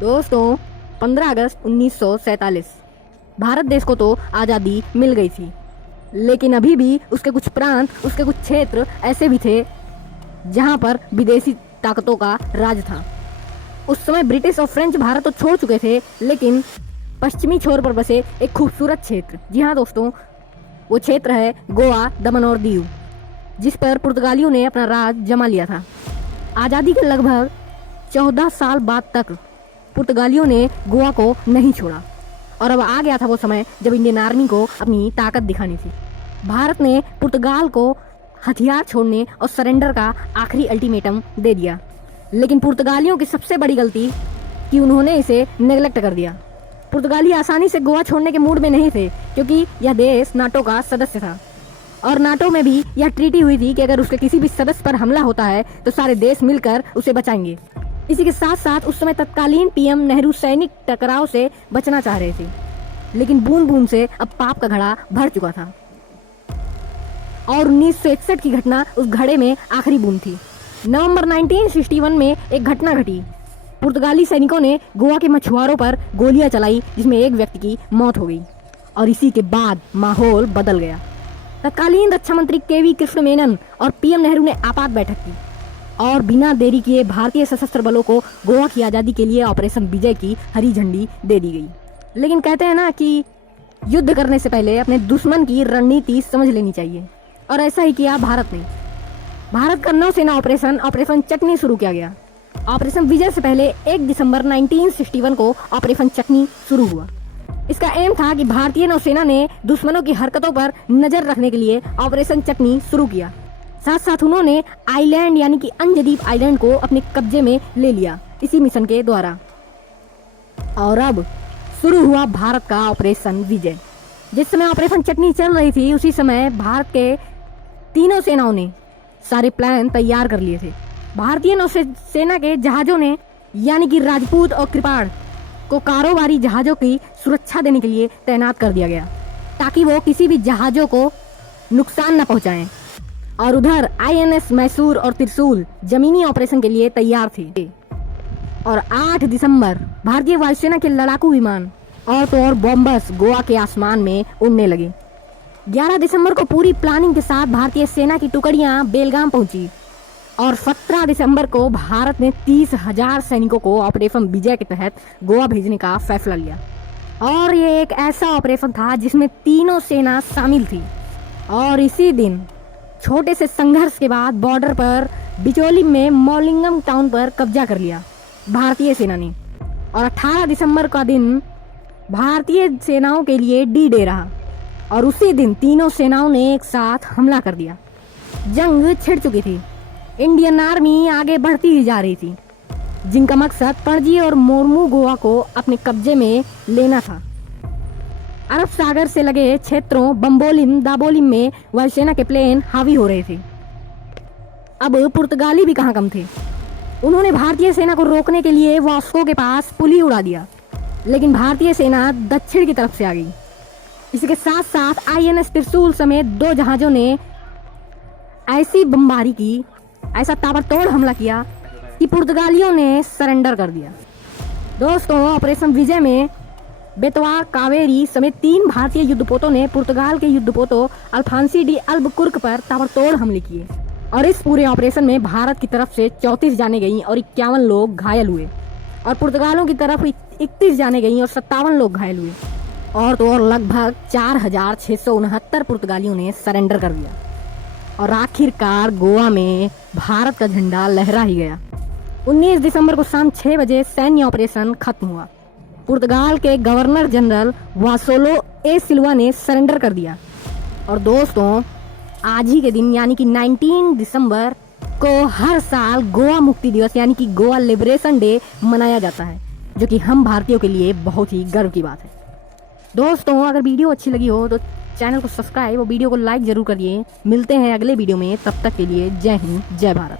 दोस्तों 15 अगस्त 1947 भारत देश को तो आज़ादी मिल गई थी, लेकिन अभी भी उसके कुछ प्रांत, उसके कुछ क्षेत्र ऐसे भी थे जहां पर विदेशी ताकतों का राज था। उस समय ब्रिटिश और फ्रेंच भारत तो छोड़ चुके थे, लेकिन पश्चिमी छोर पर बसे एक खूबसूरत क्षेत्र, जी हाँ दोस्तों, वो क्षेत्र है गोवा, दमन और दीव, जिस पर पुर्तगालियों ने अपना राज जमा लिया था। आज़ादी के लगभग 14 साल बाद तक पुर्तगालियों ने गोवा को नहीं छोड़ा और अब आ गया था वो समय जब इंडियन आर्मी को अपनी ताकत दिखानी थी। भारत ने पुर्तगाल को हथियार छोड़ने और सरेंडर का आखिरी अल्टीमेटम दे दिया, लेकिन पुर्तगालियों की सबसे बड़ी गलती कि उन्होंने इसे नेगलेक्ट कर दिया। पुर्तगाली आसानी से गोवा छोड़ने के मूड में नहीं थे, क्योंकि यह देश नाटो का सदस्य था और नाटो में भी यह ट्रीटी हुई थी कि अगर उसके किसी भी सदस्य पर हमला होता है तो सारे देश मिलकर उसे बचाएंगे। इसी के साथ साथ उस समय तत्कालीन पीएम नेहरू सैनिक टकराव से बचना चाह रहे थे, लेकिन बूंद बूंद से अब पाप का घड़ा भर चुका था और 1961 की घटना उस घड़े में आखिरी बूंद थी। नवंबर 1961 में एक घटना घटी। पुर्तगाली सैनिकों ने गोवा के मछुआरों पर गोलियां चलाई, जिसमें एक व्यक्ति की मौत हो गई और इसी के बाद माहौल बदल गया। तत्कालीन रक्षा मंत्री केवी कृष्ण मेनन और पीएम नेहरू ने आपात बैठक की और बिना देरी किए भारतीय सशस्त्र बलों को गोवा की आज़ादी के लिए ऑपरेशन विजय की हरी झंडी दे दी गई। लेकिन कहते हैं ना कि युद्ध करने से पहले अपने दुश्मन की रणनीति समझ लेनी चाहिए, और ऐसा ही किया भारत ने। भारत का नौसेना ऑपरेशन चटनी शुरू किया गया। ऑपरेशन विजय से पहले 1 दिसंबर 1961 को ऑपरेशन चटनी शुरू हुआ। इसका एम था कि भारतीय नौसेना ने दुश्मनों की हरकतों पर नजर रखने के लिए ऑपरेशन चटनी शुरू किया। साथ साथ उन्होंने आइलैंड यानी कि अंजदीप आइलैंड को अपने कब्जे में ले लिया इसी मिशन के द्वारा। और अब शुरू हुआ भारत का ऑपरेशन विजय। जिस समय ऑपरेशन चटनी चल रही थी, उसी समय भारत के तीनों सेनाओं ने सारे प्लान तैयार कर लिए थे। भारतीय नौसेना के जहाजों ने यानी कि राजपूत और कृपाण को कारोबारी जहाजों की सुरक्षा देने के लिए तैनात कर दिया गया, ताकि वो किसी भी जहाजों को नुकसान न पहुंचाएं। और उधर आईएनएस मैसूर और त्रिशूल जमीनी ऑपरेशन के लिए तैयार थे। और 8 दिसंबर भारतीय वायुसेना के लड़ाकू विमान और बॉम्बर्स गोवा के आसमान में उड़ने लगे। 11 दिसंबर को पूरी प्लानिंग के साथ भारतीय सेना की टुकड़ियां बेलगाम पहुंची और 17 दिसंबर को भारत ने 30,000 सैनिकों को ऑपरेशन विजय के तहत गोवा भेजने का फैसला लिया। और ये एक ऐसा ऑपरेशन था जिसमें तीनों सेना शामिल थी। और इसी दिन छोटे से संघर्ष के बाद बॉर्डर पर बिचौली में मौलिंगम टाउन पर कब्जा कर लिया भारतीय सेना ने। और 18 दिसंबर का दिन भारतीय सेनाओं के लिए डी डे रहा और उसी दिन तीनों सेनाओं ने एक साथ हमला कर दिया। जंग छिड़ चुकी थी। इंडियन आर्मी आगे बढ़ती ही जा रही थी, जिनका मकसद पणजी और मोरमू गोवा को अपने कब्जे में लेना था। अरब सागर से लगे क्षेत्रों बम्बोलिम दाबोलिम में वायुसेना के प्लेन हावी हो रहे थे। अब पुर्तगाली भी कहाँ कम थे। उन्होंने भारतीय सेना को रोकने के लिए वास्को के पास पुली उड़ा दिया, लेकिन भारतीय सेना दक्षिण की तरफ से आ गई। इसके साथ साथ आईएनएस त्रिशूल समेत 2 जहाजों ने ऐसी बमबारी की, ऐसा ताबड़तोड़ हमला किया कि पुर्तगालियों ने सरेंडर कर दिया। दोस्तों, ऑपरेशन विजय में बेतवा, कावेरी समेत 3 भारतीय युद्धपोतों ने पुर्तगाल के युद्धपोतों अल्फांसी डी अल्बकुर्क पर ताबड़तोड़ हमले किए और इस पूरे ऑपरेशन में भारत की तरफ से 34 जाने गईं और 51 लोग घायल हुए और पुर्तगालों की तरफ 31 जाने गईं और 57 लोग घायल हुए। और लगभग 4,669 पुर्तगालियों ने सरेंडर कर दिया और आखिरकार गोवा में भारत का झंडा लहरा ही गया। 19 दिसंबर को शाम 6 बजे सैन्य ऑपरेशन खत्म हुआ। पुर्तगाल के गवर्नर जनरल वासोलो ए सिल्वा ने सरेंडर कर दिया। और दोस्तों, आज ही के दिन यानी कि 19 दिसंबर को हर साल गोवा मुक्ति दिवस यानी कि गोवा लिबरेशन डे मनाया जाता है, जो कि हम भारतीयों के लिए बहुत ही गर्व की बात है। दोस्तों, अगर वीडियो अच्छी लगी हो तो चैनल को सब्सक्राइब और वीडियो को लाइक जरूर करिए। मिलते हैं अगले वीडियो में, तब तक के लिए जय हिंद, जय भारत।